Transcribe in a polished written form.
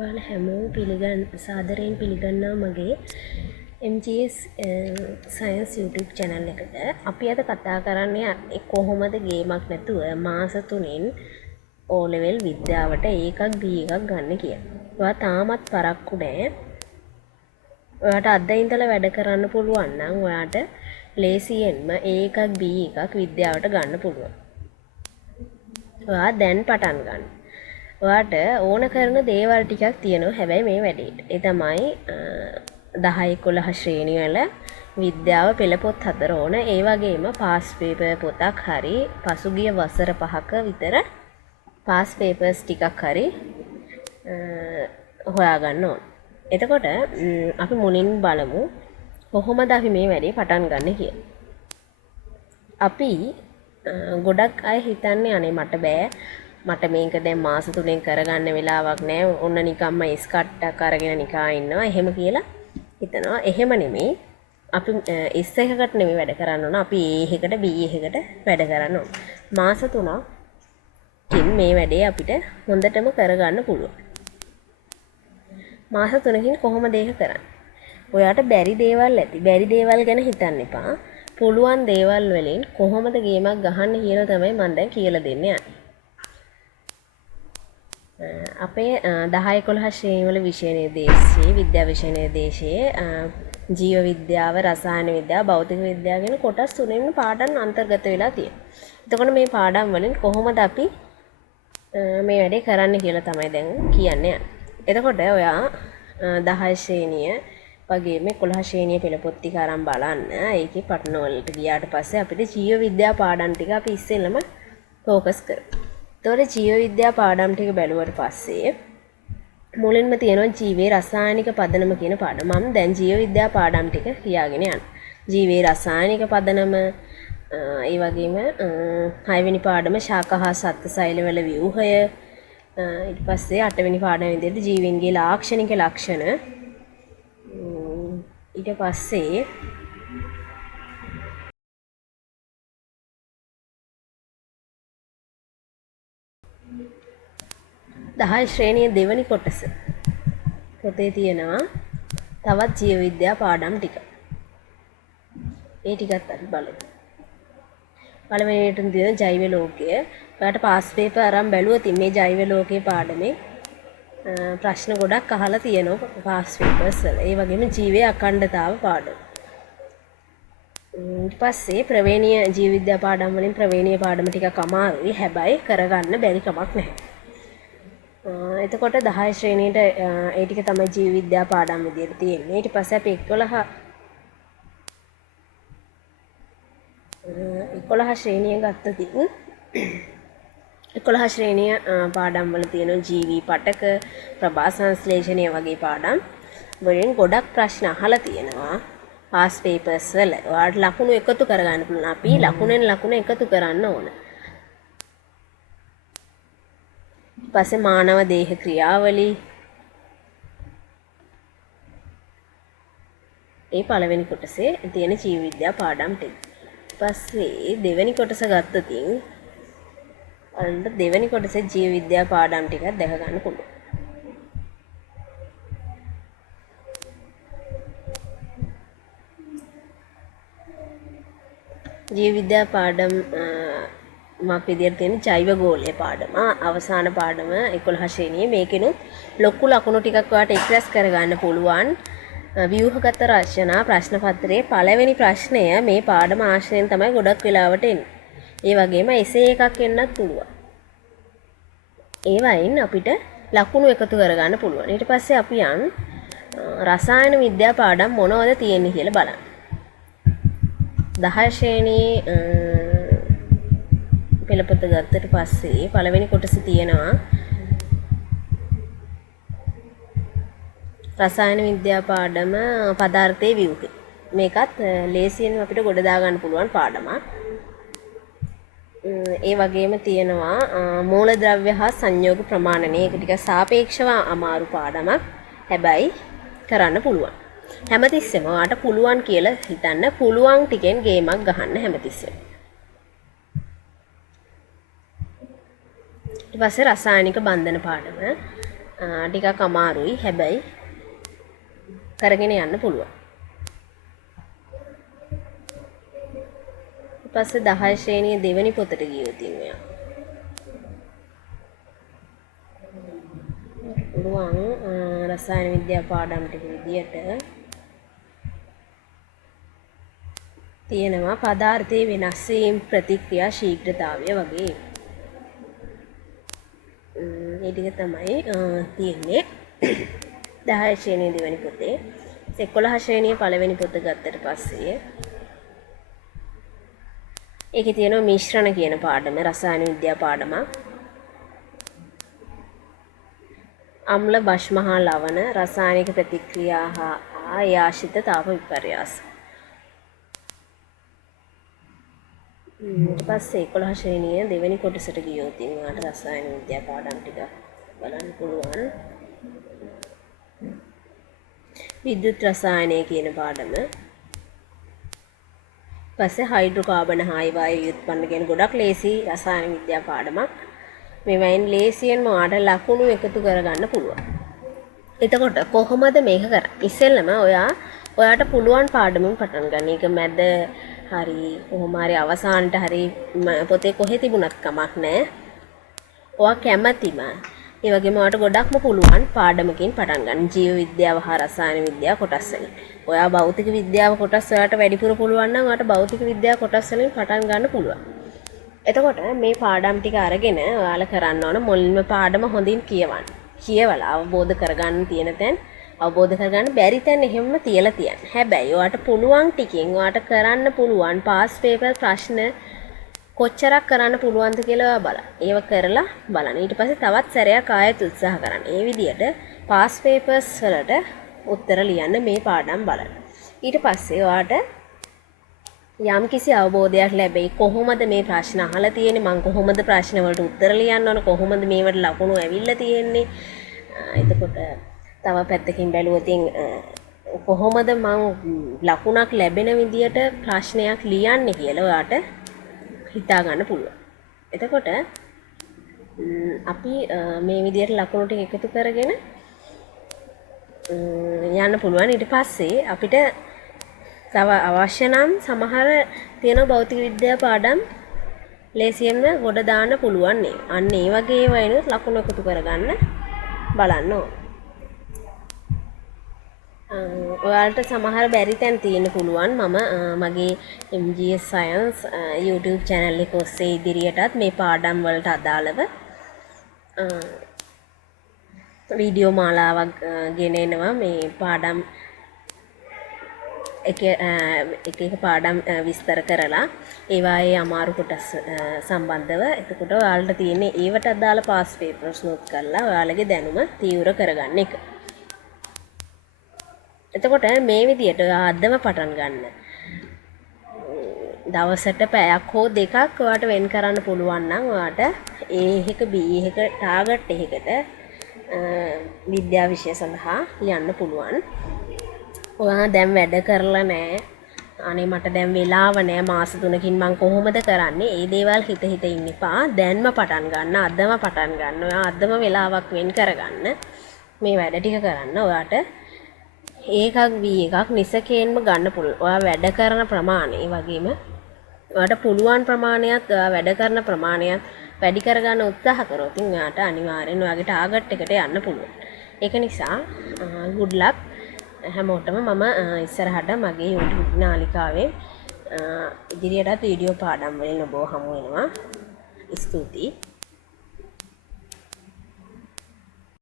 ඔයාලා හැමෝම සාදරයෙන් පිළිගන්නවා මගේ MGS සයන්ස් YouTube channel එකට. අපි අද කතා කරන්නේ යන්නේ කොහොමද ගේමක් නැතුව මාස 3න් O level විද්‍යාවට A එකක් B එකක් ගන්න කියලා. ඔයා තාමත් පරක්කු නැහැ. ඔයාට අද ඉඳලා වැඩ කරන්න පුළුවන් නම් ඔයාට ලේසියෙන්ම A එකක් B එකක් විද්‍යාවට ගන්න පුළුවන්. ඔයා දැන් පටන් ගන්න. ඔයාට ඕන කරන දේවල් ටිකක් තියෙනවා හැබැයි මේ වැඩේට. ඒ තමයි 10 11 ශ්‍රේණිය වල විද්‍යාව පෙළ පොත් 4 ඕන. ඒ වගේම පාස් පේපර් පොතක් හරි පසුගිය වසර 5ක විතර පාස් පේපර්ස් ටිකක් හරි හොයාගන්න ඕන. එතකොට අපි මුලින් බලමු කොහොමද අපි මේ වැඩේ පටන් ගන්න කියලා. අපි ගොඩක් අය හිතන්නේ අනේ මට බෑ මට මේක දැන් මාස 3ෙන් කරගන්න වෙලාවක් නෑ ඔන්න නිකම්ම S කට්ටක් අරගෙන නිකා ඉන්නවා එහෙම කියලා හිතනවා. එහෙම නෙමෙයි. අපි S එකකට නෙමෙයි වැඩ කරන්න ඕන. අපි A එකකට B එකකට වැඩ කරන්න ඕන. මාස 3කින් මේ වැඩේ අපිට හොඳටම කරගන්න පුළුවන්. මාස 3කින් කොහොමද ඒක කරන්නේ? ඔයාට බැරි දේවල් ඇති. බැරි දේවල් ගැන හිතන්න එපා. පුළුවන් දේවල් වලින් කොහොමද ගේමක් ගහන්න කියලා තමයි මම දැන් කියලා දෙන්නේ. අපේ 10 11 ශ්‍රේණි වල විෂය නිර්දේශයේ විද්‍යා විෂය නිර්දේශයේ ජීව විද්‍යාව, රසායන විද්‍යාව, භෞතික විද්‍යාව කියන කොටස් තුනෙන්ම පාඩම් අන්තර්ගත වෙලා තියෙනවා. එතකොට මේ පාඩම් වලින් කොහොමද අපි මේ වැඩේ කරන්න කියලා තමයි දැන් කියන්නේ. එතකොට ඔයා 10 ශ්‍රේණිය වගේම 11 ශ්‍රේණිය පෙළ පොත් ටික අරන් බලන්න. ඒකේ පටන වලට ගියාට පස්සේ අපිට ජීව විද්‍යා පාඩම් ටික අපි ඉස්සෙල්ලම ફોකස් කරමු. එතකොට ජීව විද්‍යා පාඩම් ටික බැලුවට පස්සේ මුලින්ම තියෙනවා ජීවයේ රසායනික පදනම කියන පාඩම. මම දැන් ජීව විද්‍යා පාඩම් ටික කියාගෙන යනවා. ජීවයේ රසායනික පදනම ඒ වගේම 6 වෙනි පාඩම ශාක හා සත්ත්ව සෛලවල ව්‍යුහය. ඊට පස්සේ 8 වෙනි පාඩම විදිහට ජීවීන්ගේ ලාක්ෂණික ලක්ෂණ. ඊට පස්සේ දහය ශ්‍රේණිය දෙවනි කොටස පොතේ තියෙනවා තවත් ජීව විද්‍යා පාඩම් ටික. ඒ ටිකත් අපි බලමු. පළවෙනියට තියෙන ජෛව ලෝකය. ඔයාලට පාස් පේපර් අරන් බැලුවොත් මේ ජෛව ලෝකයේ පාඩමේ ප්‍රශ්න ගොඩක් අහලා තියෙනවා පාස් පේපර්ස් වල. ඒ වගේම ජීවයේ අඛණ්ඩතාව පාඩම. ඊට පස්සේ ප්‍රවේණීය ජීව විද්‍යා පාඩම් වලින් ප්‍රවේණීය පාඩම ටිකක් අමාරුයි. හැබැයි කරගන්න බැරි කමක් නැහැ. එතකොට 10 ශ්‍රේණියට ඒ ටික තමයි ජීව විද්‍යා පාඩම් විදියට තියෙන්නේ. ඊට පස්සේ අපි 11 ශ්‍රේණිය ගත්තොත් 11 ශ්‍රේණිය පාඩම් වල තියෙන ජීවී පටක ප්‍රභා සංශ්ලේෂණය වගේ පාඩම් වලින් ගොඩක් ප්‍රශ්න අහලා තියෙනවා පාස් පේපර්ස් වල. ඔයාලට ලකුණු එකතු කරගන්න පුළුවන්. අපි ලකුණෙන් ලකුණ එකතු කරන්න ඕන. පස්සේ මානව දේහ ක්‍රියාවලි. ඒ පළවෙනි කොටසේ තියෙන ජීව විද්‍යා පාඩම් ටික. පස්සේ දෙවෙනි කොටස ගත්තොත් බලන්න දෙවෙනි කොටසේ ජීව විද්‍යා පාඩම් ටිකක් දැක ගන්න පුළුවන්. ජීව විද්‍යා පාඩම් මක් විදියට තියෙන ජෛව ගෝලීය පාඩම අවසාන පාඩම 11 ශ්‍රේණියේ. මේකෙනුත් ලොකු ලකුණු ටිකක් ඔයාලට එක්රැස් කරගන්න පුළුවන්. ව්‍යුහගත රචනා ප්‍රශ්න පත්‍රයේ පළවෙනි ප්‍රශ්නය මේ පාඩම ආශ්‍රයෙන් තමයි ගොඩක් වෙලාවට එන්නේ. ඒ වගේම එසේ එකක් එන්නත් පුළුවන්. ඒ වයින් අපිට ලකුණු එකතු කරගන්න පුළුවන්. ඊට පස්සේ අපි යන් රසායන විද්‍යා පාඩම් මොනවද තියෙන්නේ කියලා බලන්න. 10 ශ්‍රේණියේ පෙළපොත ගත්තට පස්සේ පළවෙනි කොටසේ තියෙනවා රසායන විද්‍යා පාඩම පදාර්ථයේ ව්‍යුහය. මේකත් ලේසියෙන් අපිට ගොඩ දා ගන්න පුළුවන් පාඩමක්. ඒ වගේම තියෙනවා මූලද්‍රව්‍ය හා සංයෝග ප්‍රමාණනය. ඒක ටික සාපේක්ෂව අමාරු පාඩමක්. හැබැයි කරන්න පුළුවන්. හැමතිස්සෙම ඔයාට පුළුවන් කියලා හිතන්න පුළුවන් ටිකෙන් ගේමක් ගහන්න හැමතිස්සෙම. ඊට පස්සේ රසායනික බන්ධන පාඩම. ටිකක් අමාරුයි. හැබැයි කරගෙන යන්න පුළුවන්. ඊට පස්සේ 10 ශ්‍රේණියේ දෙවෙනි පොතට ගියොත් මෙයා පුළුවන් රසායන විද්‍යා පාඩම් ටික විදියට තියෙනවා පදාර්ථයේ වෙනස් වීම ප්‍රතික්‍රියා ශීඝ්‍රතාවය වගේ. ඒ ටික තමයි තියෙන්නේ 10 ශ්‍රේණියේ දෙවෙනි පොතේ. 11 ශ්‍රේණියේ පළවෙනි පොත ගත්තට පස්සේ ඒකේ තියෙනවා මිශ්‍රණ කියන පාඩම රසායන විද්‍යා පාඩමක්. අම්ල භෂ්ම හා ලවණ රසායනික ප්‍රතික්‍රියා හා ආයාශිත තාප විපර්යාස. ඊට පස්සේ 11 ශ්‍රේණිය දෙවෙනි කොටසට ගියොත් ඉන්නවාට රසායන විද්‍යා පාඩම් ටික බලන්න පුළුවන්. විද්‍යුත් රසායනය කියන පාඩම. පස්සේ හයිඩ්‍රෝකාබන හා වායු ව්‍යුත්පන්න කියන ගොඩක් ලේසි රසායන විද්‍යා පාඩමක්. මේවෙන් ලේසියෙන්ම ඔයාට ලකුණු එකතු කරගන්න පුළුවන්. එතකොට කොහොමද මේක කරන්නේ? ඉස්සෙල්ලම ඔයාට පුළුවන් පාඩමෙන් පටන් ගන්න. ඒක මැද හරි කොහොම හරි අවසානට හරි පොතේ කොහෙ තිබුණත් කමක් නැහැ. ඔයා කැමතිම ඒ වගේම ඔයාට ගොඩක්ම පුළුවන් පාඩමකින් පටන් ගන්න. ජීව විද්‍යාව හා රසායන විද්‍යාව කොටස් වලින්. ඔයා භෞතික විද්‍යාව කොටස් ඔයාට වැඩිපුර පුළුවන් නම් ඔයාට භෞතික විද්‍යාව කොටස් වලින් පටන් ගන්න පුළුවන්. එතකොට මේ පාඩම් ටික අරගෙන ඔයාලා කරන්න ඕන මුලින්ම පාඩම හොඳින් කියවන්න. කියවලා අවබෝධ කරගන්න තියෙන තැන් අවබෝධ කරගන්න බැරි තැන් එහෙමම තියලා තියන්න. හැබැයි ඔයාට පුළුවන් ටිකෙන් ඔයාට කරන්න පුළුවන් පාස් පේපර් ප්‍රශ්න කොච්චරක් කරන්න පුළුවන්ද කියලා බලන්න. ඒව කරලා බලන්න. ඊට පස්සේ තවත් සැරයක් ආයෙත් උත්සාහ කරන්න. මේ විදිහට පාස් පේපර්ස් වලට උත්තර ලියන්න මේ පාඩම් බලන්න. ඊට පස්සේ ඔයාට යම් කිසි අවබෝධයක් ලැබෙයි කොහොමද මේ ප්‍රශ්න අහලා තියෙන්නේ, මම කොහොමද ප්‍රශ්න වලට උත්තර ලියන්න ඕන, කොහොමද මේවට ලකුණු ඇවිල්ලා තියෙන්නේ. එතකොට තව පැත්තකින් බැලුවොත් කොහොමද මම ලකුණක් ලැබෙන විදියට ප්‍රශ්නයක් ලියන්නේ කියලා ඔයාට හිතා ගන්න පුළුවන්. එතකොට අපි මේ විදියට ලකුණු ටික එකතු කරගෙන යන්න පුළුවන්. ඊට පස්සේ අපිට තව අවශ්‍ය නම් සමහර තියෙන භෞතික විද්‍යා පාඩම් ලේසියෙන්ම ගොඩ දාන්න පුළුවන් නේ. අන්න ඒ වගේ වයින්වත් ලකුණු එකතු කරගන්න බලන්න ඕන. ඔයාලට සමහර බැරි තැන් තියෙන්න පුළුවන්. මම මගේ MGS Science YouTube channel එක ඔස්සේ ඉදිරියටත් මේ පාඩම් වලට අදාළව වීඩියෝ මාලාවක් ගෙන එනවා. මේ පාඩම් එක පාඩම් විස්තර කරලා ඒවායේ අමාරු කොටස් සම්බන්ධව. එතකොට ඔයාලට තියෙන්නේ ඒවට අදාළ පාස් පේපර්ස් නෝට් කරලා ඔයාලගේ දැනුම තීව්‍ර කරගන්න එක. එතකොට මේ විදියට ඔයා අදම පටන් ගන්න. දවසට පැයක් හෝ දෙකක් ඔයාට වෙන් කරන්න පුළුවන් නම් ඔයාට A එක B එක ටාගට් එකකට විද්‍යා විෂය සඳහා යන්න පුළුවන්. ඔයා දැන් වැඩ කරලා නැහැ. අනේ මට දැන් වෙලාව නැහැ. මාස 3කින් මම කොහොමද කරන්නේ? ඒ දේවල් හිත ඉන්න එපා. දැන්ම පටන් ගන්න. අදම පටන් ගන්න. ඔයා අදම වෙලාවක් වෙන් කරගන්න. මේ වැඩ ටික කරන්න. ඔයාට ඒකක් B එකක් නිසකයෙන්ම ගන්න පුළුවන්. ඔයා වැඩ කරන ප්‍රමාණය වගේම ඔයාට පුළුවන් ප්‍රමාණයත් ඔයා වැඩ කරන ප්‍රමාණයත් වැඩි කරගන්න උත්සාහ කරොත් ඔයාට අනිවාර්යෙන් ඔයාගේ ටාගට් එකට යන්න පුළුවන්. ඒක නිසා good luck හැමෝටම. මම ඉස්සරහට මගේ YouTube නාලිකාවේ ඉදිරියටත් වීඩියෝ පාඩම් වලින් ඔබව හමු වෙනවා. ස්තුතියි.